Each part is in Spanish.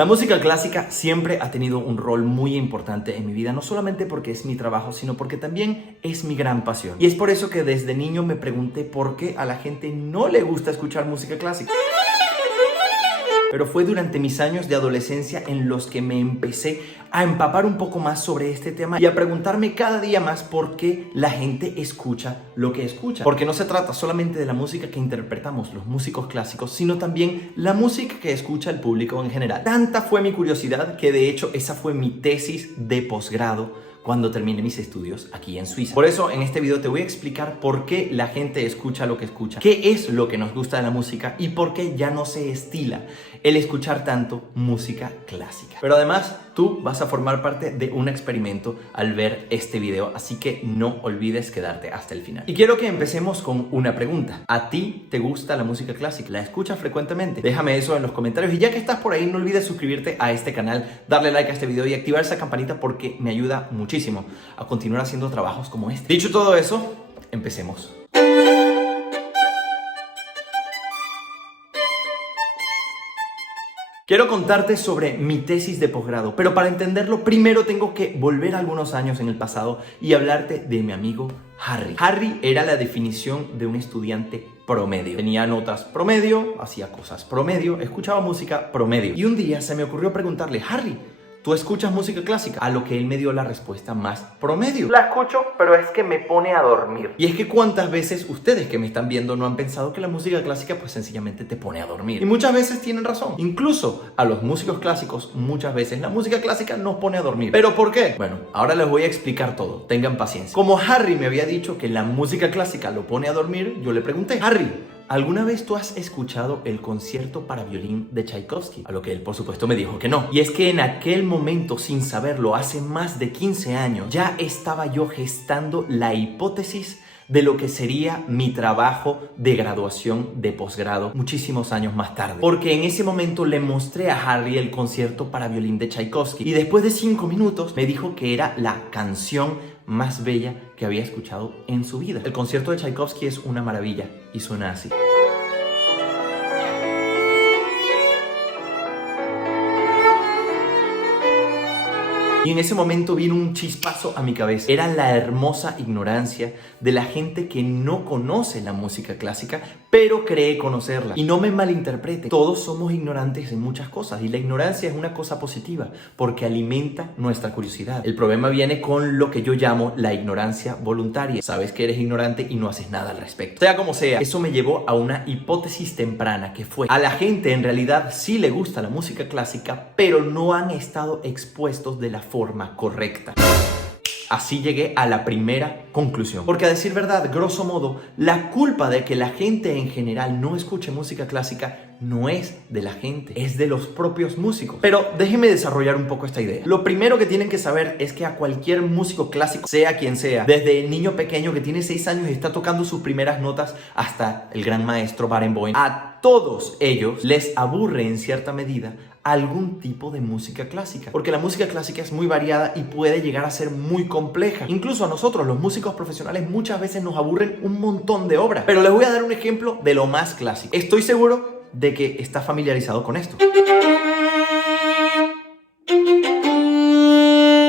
La música clásica siempre ha tenido un rol muy importante en mi vida, no solamente porque es mi trabajo, sino porque también es mi gran pasión. Y es por eso que desde niño me pregunté por qué a la gente no le gusta escuchar música clásica. Pero fue durante mis años de adolescencia en los que me empecé a empapar un poco más sobre este tema y a preguntarme cada día más por qué la gente escucha lo que escucha. Porque no se trata solamente de la música que interpretamos los músicos clásicos, sino también la música que escucha el público en general. Tanta fue mi curiosidad que de hecho esa fue mi tesis de posgrado cuando terminé mis estudios aquí en Suiza. Por eso en este video te voy a explicar por qué la gente escucha lo que escucha, qué es lo que nos gusta de la música y por qué ya no se estila el escuchar tanto música clásica. Pero además tú vas a formar parte de un experimento al ver este video, así que no olvides quedarte hasta el final. Y quiero que empecemos con una pregunta. ¿A ti te gusta la música clásica? ¿La escuchas frecuentemente? Déjame eso en los comentarios y ya que estás por ahí no olvides suscribirte a este canal, darle like a este video y activar esa campanita porque me ayuda muchísimo a continuar haciendo trabajos como este. Dicho todo eso, empecemos. Quiero contarte sobre mi tesis de posgrado, pero para entenderlo primero tengo que volver algunos años en el pasado y hablarte de mi amigo Harry. Harry era la definición de un estudiante promedio. Tenía notas promedio, hacía cosas promedio, escuchaba música promedio. Y un día se me ocurrió preguntarle, Harry, ¿tú escuchas música clásica? A lo que él me dio la respuesta más promedio. La escucho, pero es que me pone a dormir. Y es que cuántas veces ustedes que me están viendo no han pensado que la música clásica pues sencillamente te pone a dormir. Y muchas veces tienen razón. Incluso a los músicos clásicos muchas veces la música clásica nos pone a dormir. ¿Pero por qué? Bueno, ahora les voy a explicar todo. Tengan paciencia. Como Harry me había dicho que la música clásica lo pone a dormir, yo le pregunté, Harry, ¿alguna vez tú has escuchado el concierto para violín de Tchaikovsky? A lo que él, por supuesto, me dijo que no. Y es que en aquel momento, sin saberlo, hace más de 15 años, ya estaba yo gestando la hipótesis de lo que sería mi trabajo de graduación de posgrado muchísimos años más tarde. Porque en ese momento le mostré a Harry el concierto para violín de Tchaikovsky y después de 5 minutos me dijo que era la canción más bella que había escuchado en su vida. El concierto de Tchaikovsky es una maravilla y suena así. Y en ese momento vino un chispazo a mi cabeza. Era la hermosa ignorancia de la gente que no conoce la música clásica, pero cree conocerla. Y no me malinterprete, todos somos ignorantes en muchas cosas y la ignorancia es una cosa positiva porque alimenta nuestra curiosidad. El problema viene con lo que yo llamo la ignorancia voluntaria. Sabes que eres ignorante y no haces nada al respecto. Sea como sea, eso me llevó a una hipótesis temprana que fue: a la gente en realidad sí le gusta la música clásica, pero no han estado expuestos de la forma correcta. Así llegué a la primera conclusión. Porque a decir verdad, grosso modo, la culpa de que la gente en general no escuche música clásica no es de la gente, es de los propios músicos. Pero déjenme desarrollar un poco esta idea. Lo primero que tienen que saber es que a cualquier músico clásico, sea quien sea, desde el niño pequeño que tiene 6 años y está tocando sus primeras notas hasta el gran maestro Barenboim, a todos ellos les aburre en cierta medida algún tipo de música clásica, porque la música clásica es muy variada y puede llegar a ser muy compleja. Incluso a nosotros, los músicos profesionales, muchas veces nos aburren un montón de obras. Pero les voy a dar un ejemplo de lo más clásico. Estoy seguro de que está familiarizado con esto.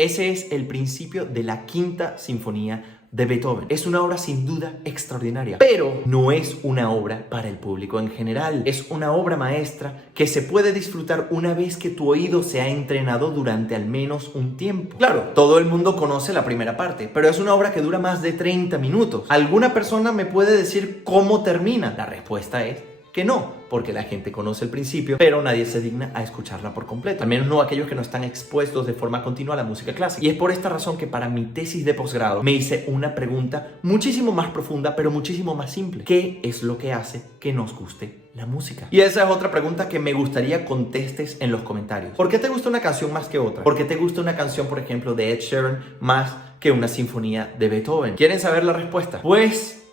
Ese es el principio de la Quinta Sinfonía de Beethoven. Es una obra sin duda extraordinaria, pero no es una obra para el público en general. Es una obra maestra que se puede disfrutar una vez que tu oído se ha entrenado durante al menos un tiempo. Claro, todo el mundo conoce la primera parte, pero es una obra que dura más de 30 minutos. ¿Alguna persona me puede decir cómo termina? La respuesta es que no, porque la gente conoce el principio, pero nadie se digna a escucharla por completo. Al menos no aquellos que no están expuestos de forma continua a la música clásica. Y es por esta razón que para mi tesis de posgrado me hice una pregunta muchísimo más profunda, pero muchísimo más simple. ¿Qué es lo que hace que nos guste la música? Y esa es otra pregunta que me gustaría contestes en los comentarios. ¿Por qué te gusta una canción más que otra? ¿Por qué te gusta una canción, por ejemplo, de Ed Sheeran más que una sinfonía de Beethoven? ¿Quieren saber la respuesta? Pues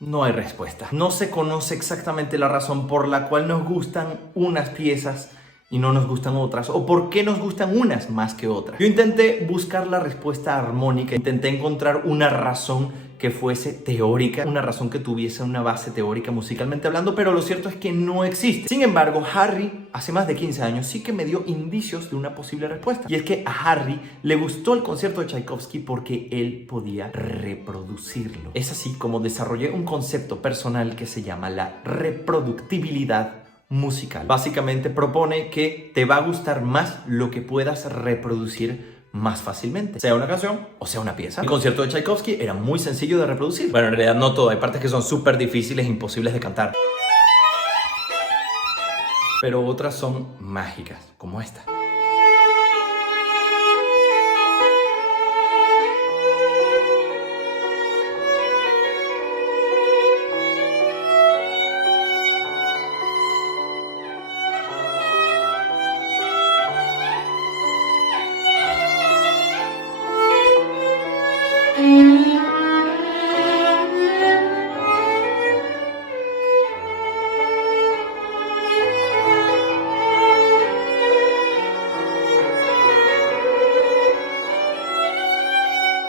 no hay respuesta. No se conoce exactamente la razón por la cual nos gustan unas piezas y no nos gustan otras, o por qué nos gustan unas más que otras. Yo intenté buscar la respuesta armónica, intenté encontrar una razón que fuese teórica, una razón que tuviese una base teórica musicalmente hablando, pero lo cierto es que no existe. Sin embargo, Harry, hace más de 15 años, sí que me dio indicios de una posible respuesta. Y es que a Harry le gustó el concierto de Tchaikovsky porque él podía reproducirlo. Es así como desarrollé un concepto personal que se llama la reproductibilidad musical. Básicamente propone que te va a gustar más lo que puedas reproducir más fácilmente, sea una canción o sea una pieza. El concierto de Tchaikovsky era muy sencillo de reproducir. Bueno, en realidad no todo, hay partes que son súper difíciles e imposibles de cantar, pero otras son mágicas, como esta.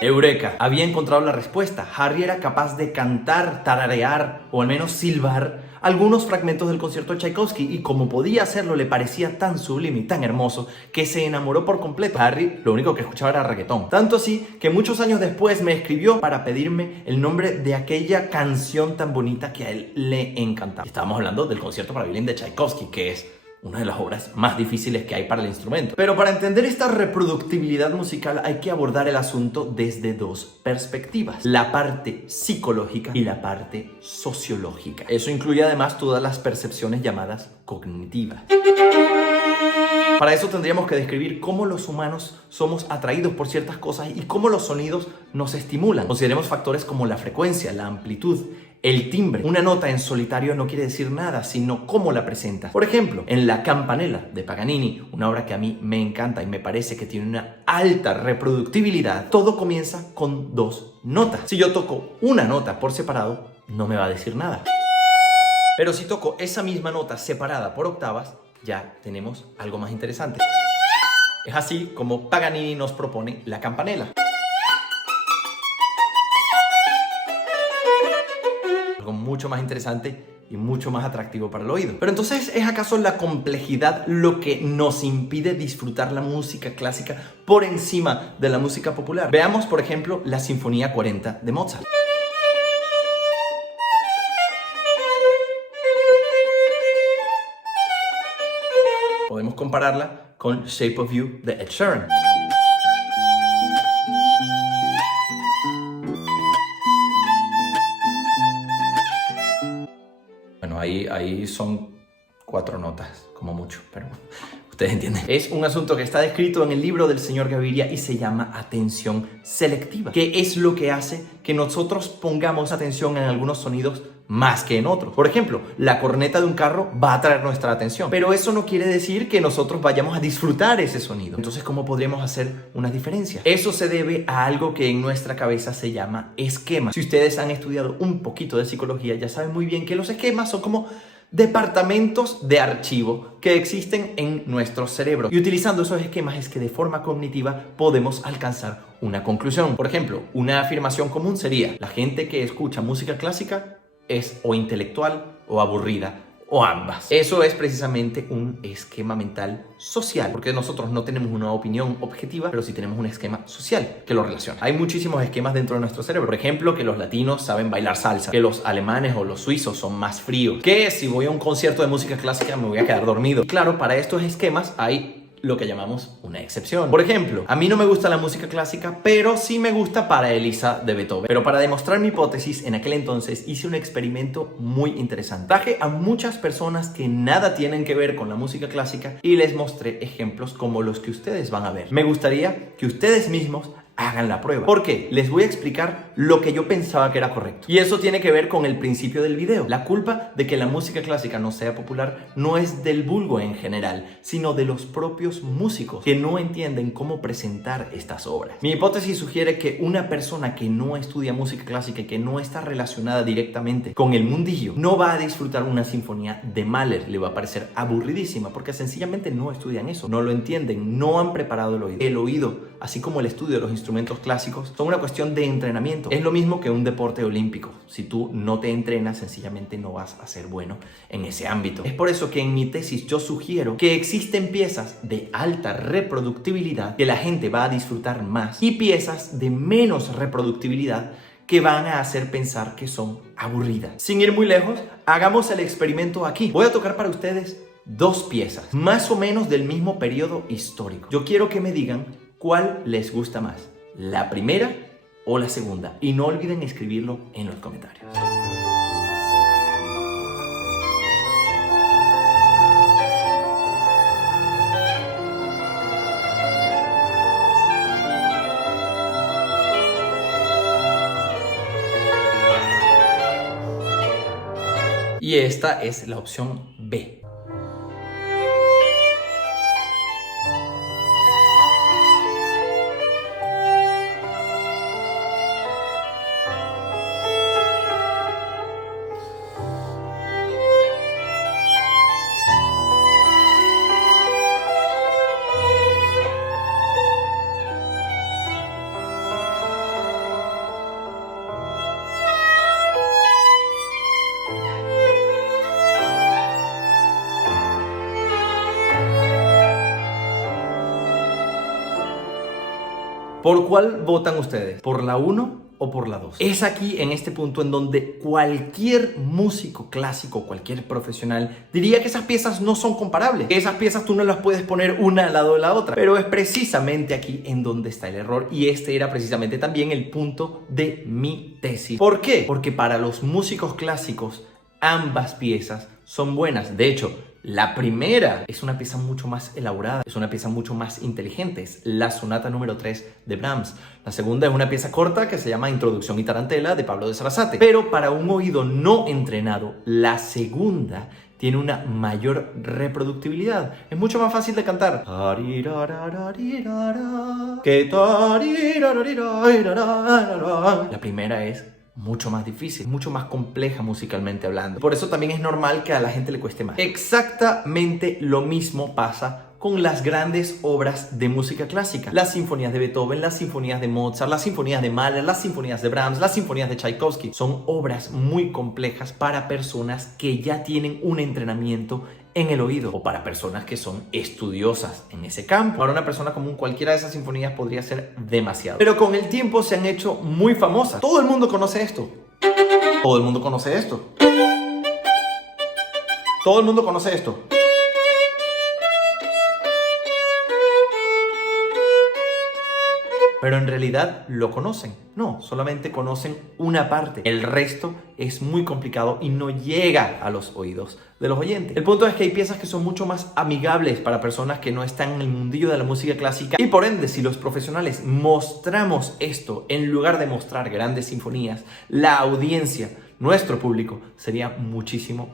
Eureka, había encontrado la respuesta. Harry era capaz de cantar, tararear o al menos silbar algunos fragmentos del concierto de Tchaikovsky, y como podía hacerlo le parecía tan sublime y tan hermoso que se enamoró por completo. Harry lo único que escuchaba era reggaetón. Tanto así que muchos años después me escribió para pedirme el nombre de aquella canción tan bonita que a él le encantaba. Estábamos hablando del concierto para violín de Tchaikovsky, que es una de las obras más difíciles que hay para el instrumento. Pero para entender esta reproductibilidad musical hay que abordar el asunto desde dos perspectivas: la parte psicológica y la parte sociológica. Eso incluye además todas las percepciones llamadas cognitivas. Para eso tendríamos que describir cómo los humanos somos atraídos por ciertas cosas y cómo los sonidos nos estimulan. Consideremos factores como la frecuencia, la amplitud, el timbre. Una nota en solitario no quiere decir nada, sino cómo la presentas. Por ejemplo, en La Campanella de Paganini, una obra que a mí me encanta y me parece que tiene una alta reproductibilidad, todo comienza con dos notas. Si yo toco una nota por separado, no me va a decir nada. Pero si toco esa misma nota separada por octavas, ya tenemos algo más interesante. Es así como Paganini nos propone La Campanella. Algo mucho más interesante y mucho más atractivo para el oído. Pero entonces, ¿es acaso la complejidad lo que nos impide disfrutar la música clásica por encima de la música popular? Veamos, por ejemplo, la Sinfonía 40 de Mozart. Podemos compararla con Shape of You de Ed Sheeran. Bueno, ahí son 4 notas, como mucho, pero ustedes entienden. Es un asunto que está descrito en el libro del señor Gaviria y se llama atención selectiva, que es lo que hace que nosotros pongamos atención en algunos sonidos más que en otros. Por ejemplo, la corneta de un carro va a atraer nuestra atención, pero eso no quiere decir que nosotros vayamos a disfrutar ese sonido. Entonces, ¿cómo podríamos hacer una diferencia? Eso se debe a algo que en nuestra cabeza se llama esquema. Si ustedes han estudiado un poquito de psicología, ya saben muy bien que los esquemas son como departamentos de archivo que existen en nuestro cerebro, y utilizando esos esquemas es que de forma cognitiva podemos alcanzar una conclusión. Por ejemplo, una afirmación común sería: la gente que escucha música clásica es o intelectual o aburrida, o ambas. Eso es precisamente un esquema mental social, porque nosotros no tenemos una opinión objetiva, pero sí tenemos un esquema social que lo relaciona. Hay muchísimos esquemas dentro de nuestro cerebro. Por ejemplo, que los latinos saben bailar salsa, que los alemanes o los suizos son más fríos, que si voy a un concierto de música clásica me voy a quedar dormido. Y claro, para estos esquemas hay lo que llamamos una excepción. Por ejemplo, a mí no me gusta la música clásica, pero sí me gusta Paraelisa de Beethoven. Pero para demostrar mi hipótesis, en aquel entonces hice un experimento muy interesante. Traje a muchas personas que nada tienen que ver con la música clásica y les mostré ejemplos como los que ustedes van a ver. Me gustaría que ustedes mismos hagan la prueba, porque les voy a explicar lo que yo pensaba que era correcto. Y eso tiene que ver con el principio del video. La culpa de que la música clásica no sea popular no es del vulgo en general, sino de los propios músicos que no entienden cómo presentar estas obras. Mi hipótesis sugiere que una persona que no estudia música clásica y que no está relacionada directamente con el mundillo no va a disfrutar una sinfonía de Mahler. Le va a parecer aburridísima porque sencillamente no estudian eso, no lo entienden, no han preparado el oído. El oído así como el estudio de los instrumentos clásicos, son una cuestión de entrenamiento. Es lo mismo que un deporte olímpico. Si tú no te entrenas, sencillamente no vas a ser bueno en ese ámbito. Es por eso que en mi tesis yo sugiero que existen piezas de alta reproductibilidad que la gente va a disfrutar más y piezas de menos reproductibilidad que van a hacer pensar que son aburridas. Sin ir muy lejos, hagamos el experimento aquí. Voy a tocar para ustedes dos piezas, más o menos del mismo periodo histórico. Yo quiero que me digan cuál les gusta más, la primera o la segunda. Y no olviden escribirlo en los comentarios. Y esta es la opción B. ¿Por cuál votan ustedes? ¿Por la 1 o por la 2? Es aquí, en este punto, en donde cualquier músico clásico, cualquier profesional, diría que esas piezas no son comparables. Que esas piezas tú no las puedes poner una al lado de la otra. Pero es precisamente aquí en donde está el error. Y este era precisamente también el punto de mi tesis. ¿Por qué? Porque para los músicos clásicos, ambas piezas son buenas. De hecho, la primera es una pieza mucho más elaborada, es una pieza mucho más inteligente, es la sonata número 3 de Brahms. La segunda es una pieza corta que se llama Introducción y Tarantela de Pablo de Sarasate. Pero para un oído no entrenado, la segunda tiene una mayor reproductibilidad. Es mucho más fácil de cantar. La primera es mucho más difícil, mucho más compleja musicalmente hablando. Por eso también es normal que a la gente le cueste más. Exactamente lo mismo pasa con las grandes obras de música clásica. Las sinfonías de Beethoven, las sinfonías de Mozart, las sinfonías de Mahler, las sinfonías de Brahms, las sinfonías de Tchaikovsky. Son obras muy complejas para personas que ya tienen un entrenamiento en el oído o para personas que son estudiosas en ese campo. Para una persona común, cualquiera de esas sinfonías podría ser demasiado. Pero con el tiempo se han hecho muy famosas. Todo el mundo conoce esto. Todo el mundo conoce esto. Todo el mundo conoce esto. Pero en realidad lo conocen. No, solamente conocen una parte. El resto es muy complicado y no llega a los oídos de los oyentes. El punto es que hay piezas que son mucho más amigables para personas que no están en el mundillo de la música clásica. Y por ende, si los profesionales mostramos esto en lugar de mostrar grandes sinfonías, la audiencia, nuestro público, sería muchísimo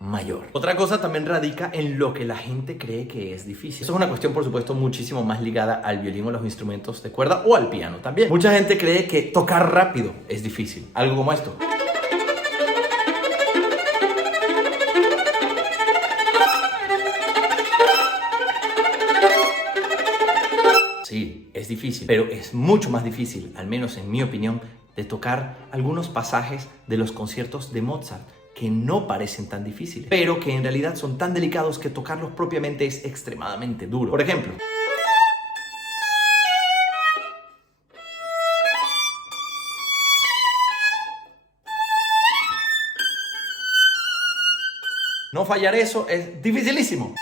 mayor. Otra cosa también radica en lo que la gente cree que es difícil. Eso es una cuestión, por supuesto, muchísimo más ligada al violín o los instrumentos de cuerda o al piano también. Mucha gente cree que tocar rápido es difícil. Algo como esto. Sí, es difícil, pero es mucho más difícil, al menos en mi opinión, de tocar algunos pasajes de los conciertos de Mozart, que no parecen tan difíciles, pero que en realidad son tan delicados que tocarlos propiamente es extremadamente duro. Por ejemplo, no fallar eso es dificilísimo.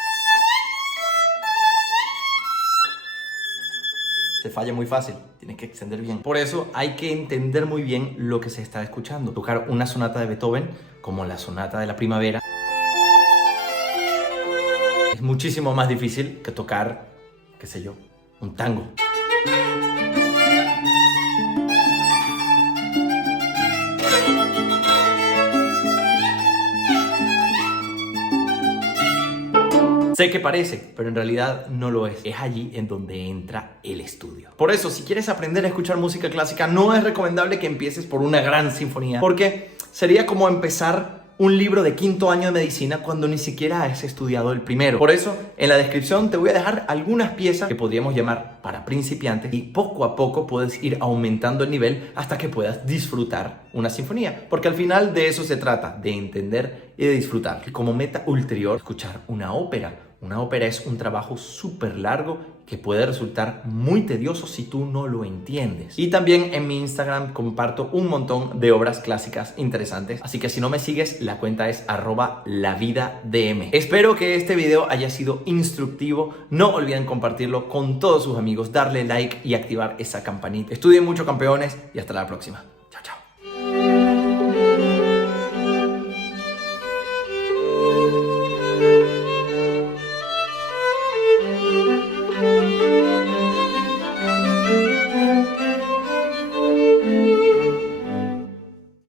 Se falla muy fácil, tienes que extender bien. Por eso hay que entender muy bien lo que se está escuchando. Tocar una sonata de Beethoven, como la sonata de la primavera, es muchísimo más difícil que tocar, qué sé yo, un tango. Sé que parece, pero en realidad no lo es. Es allí en donde entra el estudio. Por eso, si quieres aprender a escuchar música clásica, no es recomendable que empieces por una gran sinfonía, porque sería como empezar un libro de quinto año de medicina cuando ni siquiera has estudiado el primero. Por eso, en la descripción te voy a dejar algunas piezas que podríamos llamar para principiantes y poco a poco puedes ir aumentando el nivel hasta que puedas disfrutar una sinfonía. Porque al final de eso se trata, de entender y de disfrutar. Y como meta ulterior, escuchar una ópera. Una ópera es un trabajo súper largo que puede resultar muy tedioso si tú no lo entiendes. Y también en mi Instagram comparto un montón de obras clásicas interesantes. Así que si no me sigues, la cuenta es @lavidadm. Espero que este video haya sido instructivo. No olviden compartirlo con todos sus amigos, darle like y activar esa campanita. Estudien mucho, campeones, y hasta la próxima.